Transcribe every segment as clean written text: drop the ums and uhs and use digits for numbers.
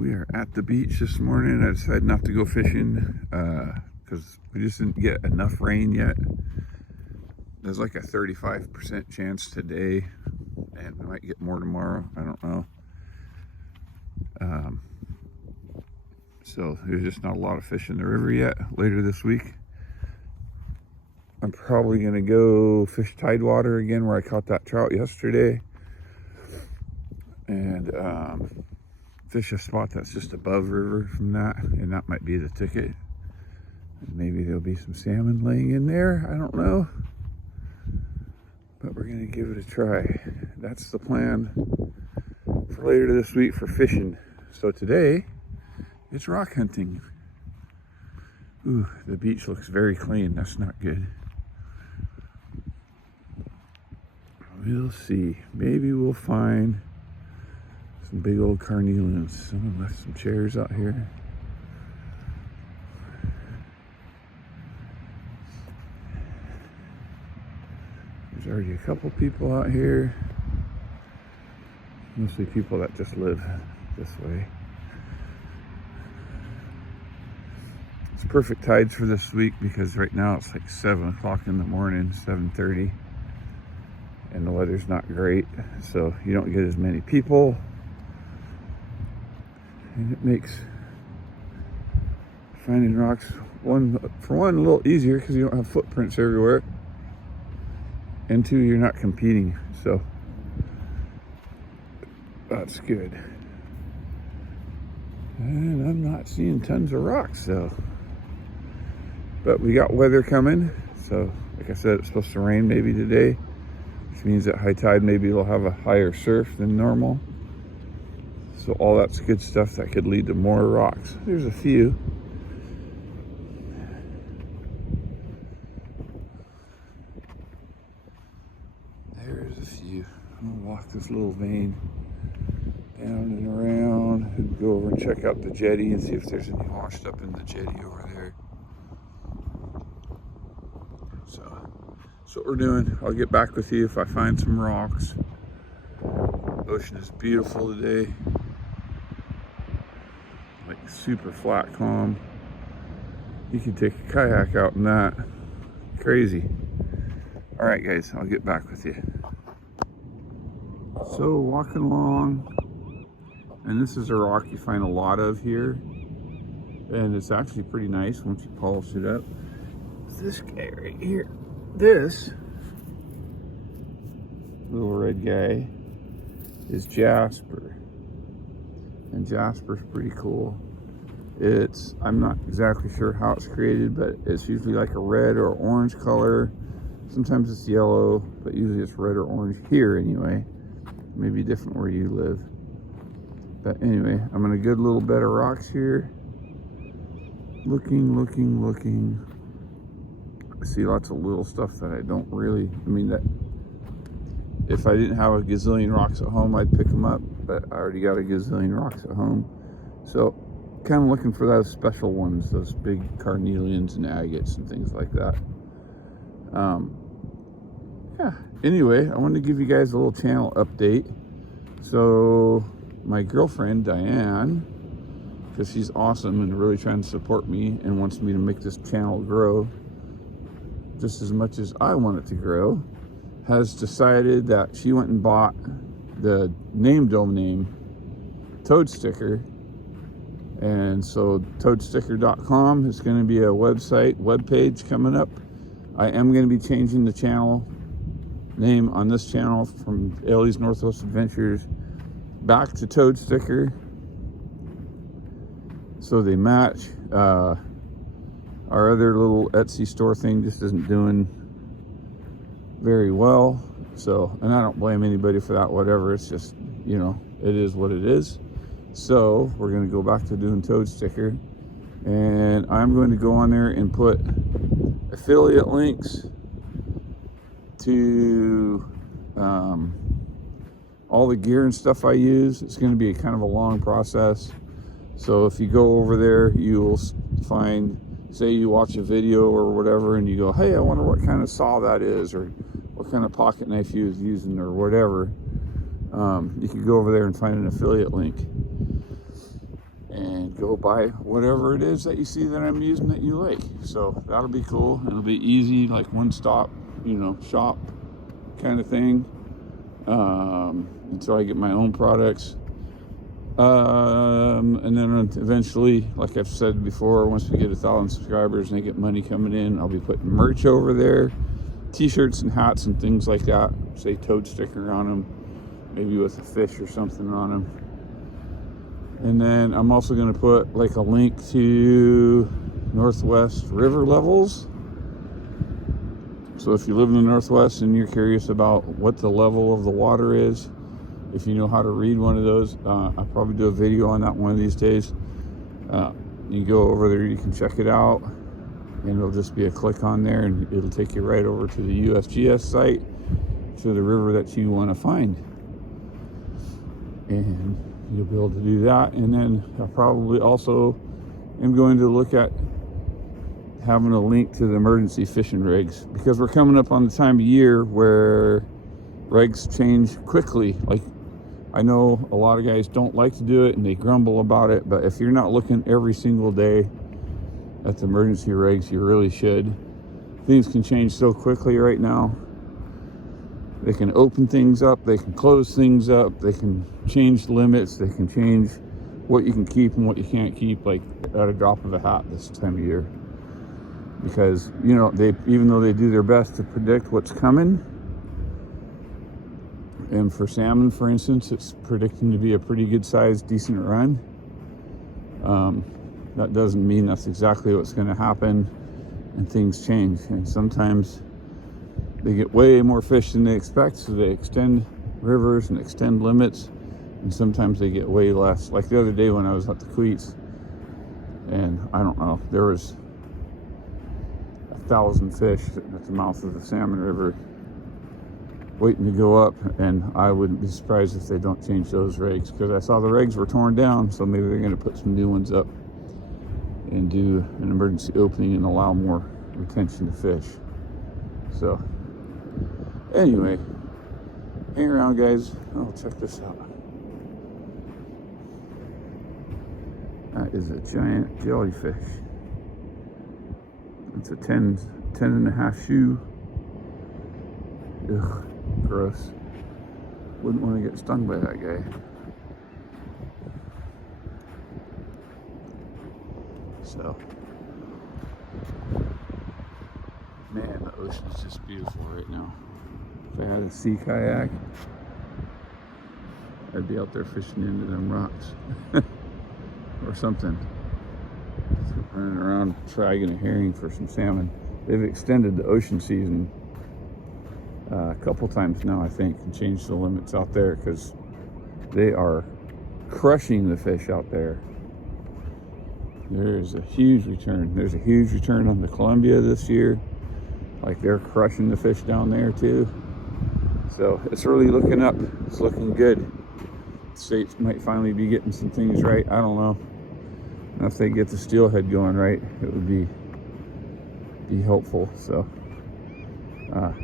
We are at the beach this morning. I decided not to go fishing because we just didn't get enough rain yet. There's like a 35% chance today, and we might get more tomorrow. I don't know. So there's just not a lot of fish in the river yet. Later this week, I'm probably going to go fish tidewater again where I caught that trout yesterday. And fish a spot that's just above river from that, and that might be the ticket. And maybe there'll be some salmon laying in there. I don't know. But we're going to give it a try. That's the plan for later this week for fishing. So today, it's rock hunting. Ooh, the beach looks very clean. That's not good. We'll see. Maybe we'll find some big old carnelians. Someone left some chairs out here. There's already a couple people out here. Mostly people that just live this way. It's perfect tides for this week because right now it's like 7 o'clock in the morning, 7:30. And the weather's not great, so you don't get as many people. And it makes finding rocks, for one, a little easier because you don't have footprints everywhere. And two, you're not competing, so that's good. And I'm not seeing tons of rocks, though. But we got weather coming, so like I said, it's supposed to rain maybe today, which means at high tide maybe it'll have a higher surf than normal. So all that's good stuff that could lead to more rocks. There's a few. There's a few. I'm gonna walk this little vein down and around and go over and check out the jetty and see if there's any washed up in the jetty over there. So that's what we're doing. I'll get back with you if I find some rocks. The ocean is beautiful today. Like super flat calm. You can take a kayak out in that. Crazy. All right, guys, I'll get back with you. So walking along, and this is a rock you find a lot of here, and it's actually pretty nice once you polish it up. This guy right here, this little red guy is jasper. And jasper's pretty cool. I'm not exactly sure how it's created, but it's usually like a red or orange color. Sometimes it's yellow, but usually it's red or orange here anyway. Maybe different where you live. But anyway, I'm in a good little bed of rocks here. Looking. I see lots of little stuff that I don't really, that if I didn't have a gazillion rocks at home, I'd pick them up, but I already got a gazillion rocks at home. So kind of looking for those special ones, those big carnelians and agates and things like that. Yeah, anyway, I wanted to give you guys a little channel update. So my girlfriend, Diane, because she's awesome and really trying to support me and wants me to make this channel grow just as much as I want it to grow, has decided that she went and bought the domain Toadsticker. And so toadsticker.com is going to be a webpage coming up. I am going to be changing the channel name on this channel from Ellie's Northwest Adventures back to Toadsticker, so they match. Our other little Etsy store thing just isn't doing very well, so, and I don't blame anybody for that, whatever. It's just, it is what it is. So we're going to go back to doing Toadsticker, and I'm going to go on there and put affiliate links to all the gear and stuff I use. It's going to be kind of a long process. So if you go over there, you will find, say you watch a video or whatever, and you go, hey, I wonder what kind of saw that is, or what kind of pocket knife you was using, or whatever. You can go over there and find an affiliate link. and go buy whatever it is that you see that I'm using that you like. So that'll be cool. It'll be easy, like one stop, shop kind of thing, until I get my own products. And then eventually, like I've said before, once we get 1,000 subscribers and I get money coming in, I'll be putting merch over there, t-shirts and hats and things like that, say toad sticker on them, maybe with a fish or something on them. And then I'm also going to put like a link to Northwest river levels. So if you live in the Northwest and you're curious about what the level of the water is, if you know how to read one of those, I'll probably do a video on that one of these days. You go over there, you can check it out, and it'll just be a click on there, and it'll take you right over to the USGS site, to the river that you want to find. And you'll be able to do that. And then I probably also am going to look at having a link to the emergency fishing rigs, because we're coming up on the time of year where regs change quickly. Like, I know a lot of guys don't like to do it and they grumble about it, but if you're not looking every single day at the emergency regs, you really should. Things can change so quickly right now. They can open things up, they can close things up, they can change limits, they can change what you can keep and what you can't keep, like at a drop of a hat this time of year. Because, they, even though they do their best to predict what's coming, and for salmon, for instance, it's predicting to be a pretty good sized, decent run. That doesn't mean that's exactly what's going to happen, and things change. And sometimes they get way more fish than they expect, so they extend rivers and extend limits. And sometimes they get way less. Like the other day when I was at the Queets, and I don't know, there was 1,000 fish at the mouth of the Salmon River waiting to go up, and I wouldn't be surprised if they don't change those regs, because I saw the regs were torn down, so maybe they're going to put some new ones up and do an emergency opening and allow more retention to fish. So anyway, hang around, guys. Oh, check this out. That is a giant jellyfish. It's a 10 and a half shoe. Ugh. Gross. Wouldn't want to get stung by that guy. So, man, the ocean's just beautiful right now. If I had a sea kayak, I'd be out there fishing into them rocks or something. Running around dragging a herring for some salmon. They've extended the ocean season a couple times now, I think, and changed the limits out there, because they are crushing the fish out there. There's a huge return. There's a huge return on the Columbia this year. Like, they're crushing the fish down there too. So it's really looking up. It's looking good. The states might finally be getting some things right. I don't know. And if they get the steelhead going right, it would be helpful. So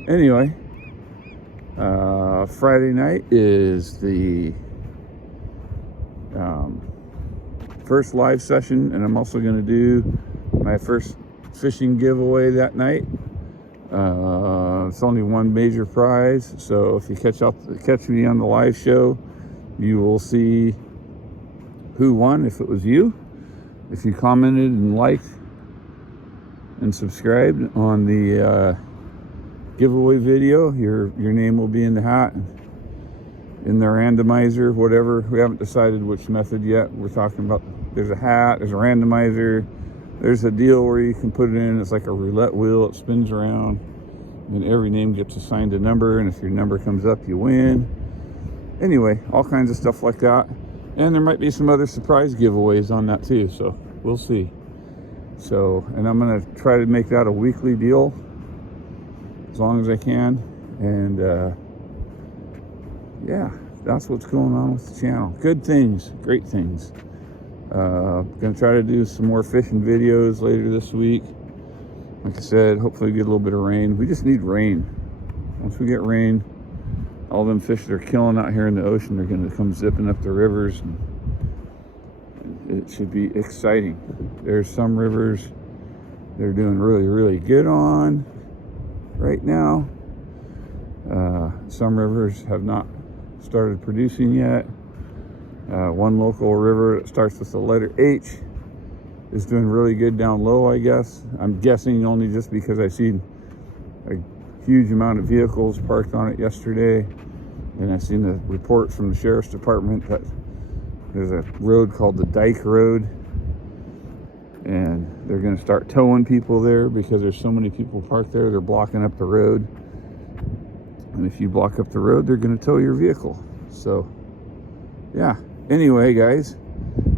anyway, Friday night is the first live session, and I'm also going to do my first fishing giveaway that night. It's only one major prize, so if you catch me on the live show, you will see who won if it was you. If you commented and liked and subscribed on the giveaway video, your name will be in the hat, in the randomizer, whatever. We haven't decided which method yet. We're talking about, there's a hat, there's a randomizer, there's a deal where you can put it in. It's like a roulette wheel. It spins around, and every name gets assigned a number, and if your number comes up, you win. Anyway, all kinds of stuff like that. And there might be some other surprise giveaways on that too, so we'll see. So, and I'm going to try to make that a weekly deal as long as I can. And yeah, that's what's going on with the channel. Good things, great things. Going to try to do some more fishing videos later this week. Like I said, hopefully get a little bit of rain. We just need rain. Once we get rain, all them fish that are killing out here in the ocean are going to come zipping up the rivers, and it should be exciting. There's some rivers they're doing really, really good on right now. Some rivers have not started producing yet. One local river that starts with the letter H is doing really good down low, I guess. I'm guessing only just because I seen a huge amount of vehicles parked on it yesterday, and I seen the report from the sheriff's department that there's a road called the Dyke Road, and they're going to start towing people there because there's so many people parked there. They're blocking up the road, and if you block up the road, they're going to tow your vehicle. So yeah, anyway guys,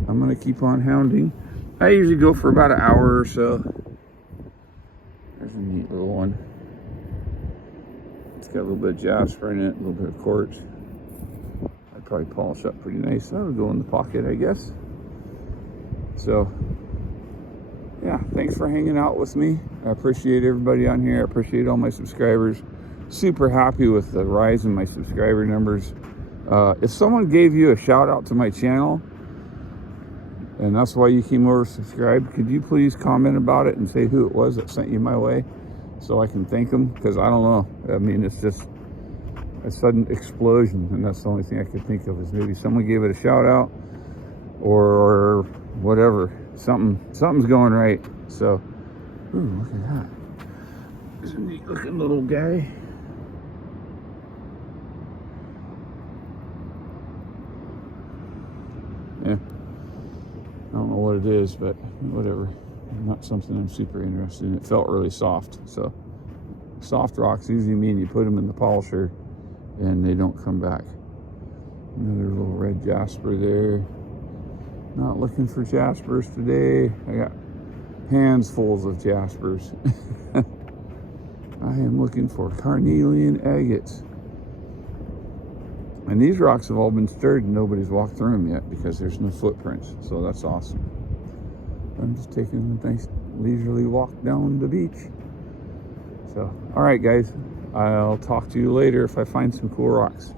I'm going to keep on hounding. I usually go for about an hour or so. There's a neat little one. It's got a little bit of jasper in it, a little bit of quartz. I'd probably polish up pretty nice. That would go in the pocket, I guess. So yeah, thanks for hanging out with me. I appreciate everybody on here. I appreciate all my subscribers. Super happy with the rise in my subscriber numbers. If someone gave you a shout out to my channel and that's why you came over to subscribe, could you please comment about it and say who it was that sent you my way so I can thank them? Because I don't know. I mean, it's just a sudden explosion, and that's the only thing I could think of, is maybe someone gave it a shout out or whatever. Something's going right. So, ooh, look at that. There's a neat looking little guy. Yeah. I don't know what it is, but whatever. Not something I'm super interested in. It felt really soft. So soft rocks usually mean you put them in the polisher and they don't come back. Another little red jasper there. Not looking for jaspers today. I got hands full of jaspers. I am looking for carnelian agates. And these rocks have all been stirred and nobody's walked through them yet because there's no footprints. So that's awesome. I'm just taking a nice leisurely walk down the beach. So, all right, guys. I'll talk to you later if I find some cool rocks.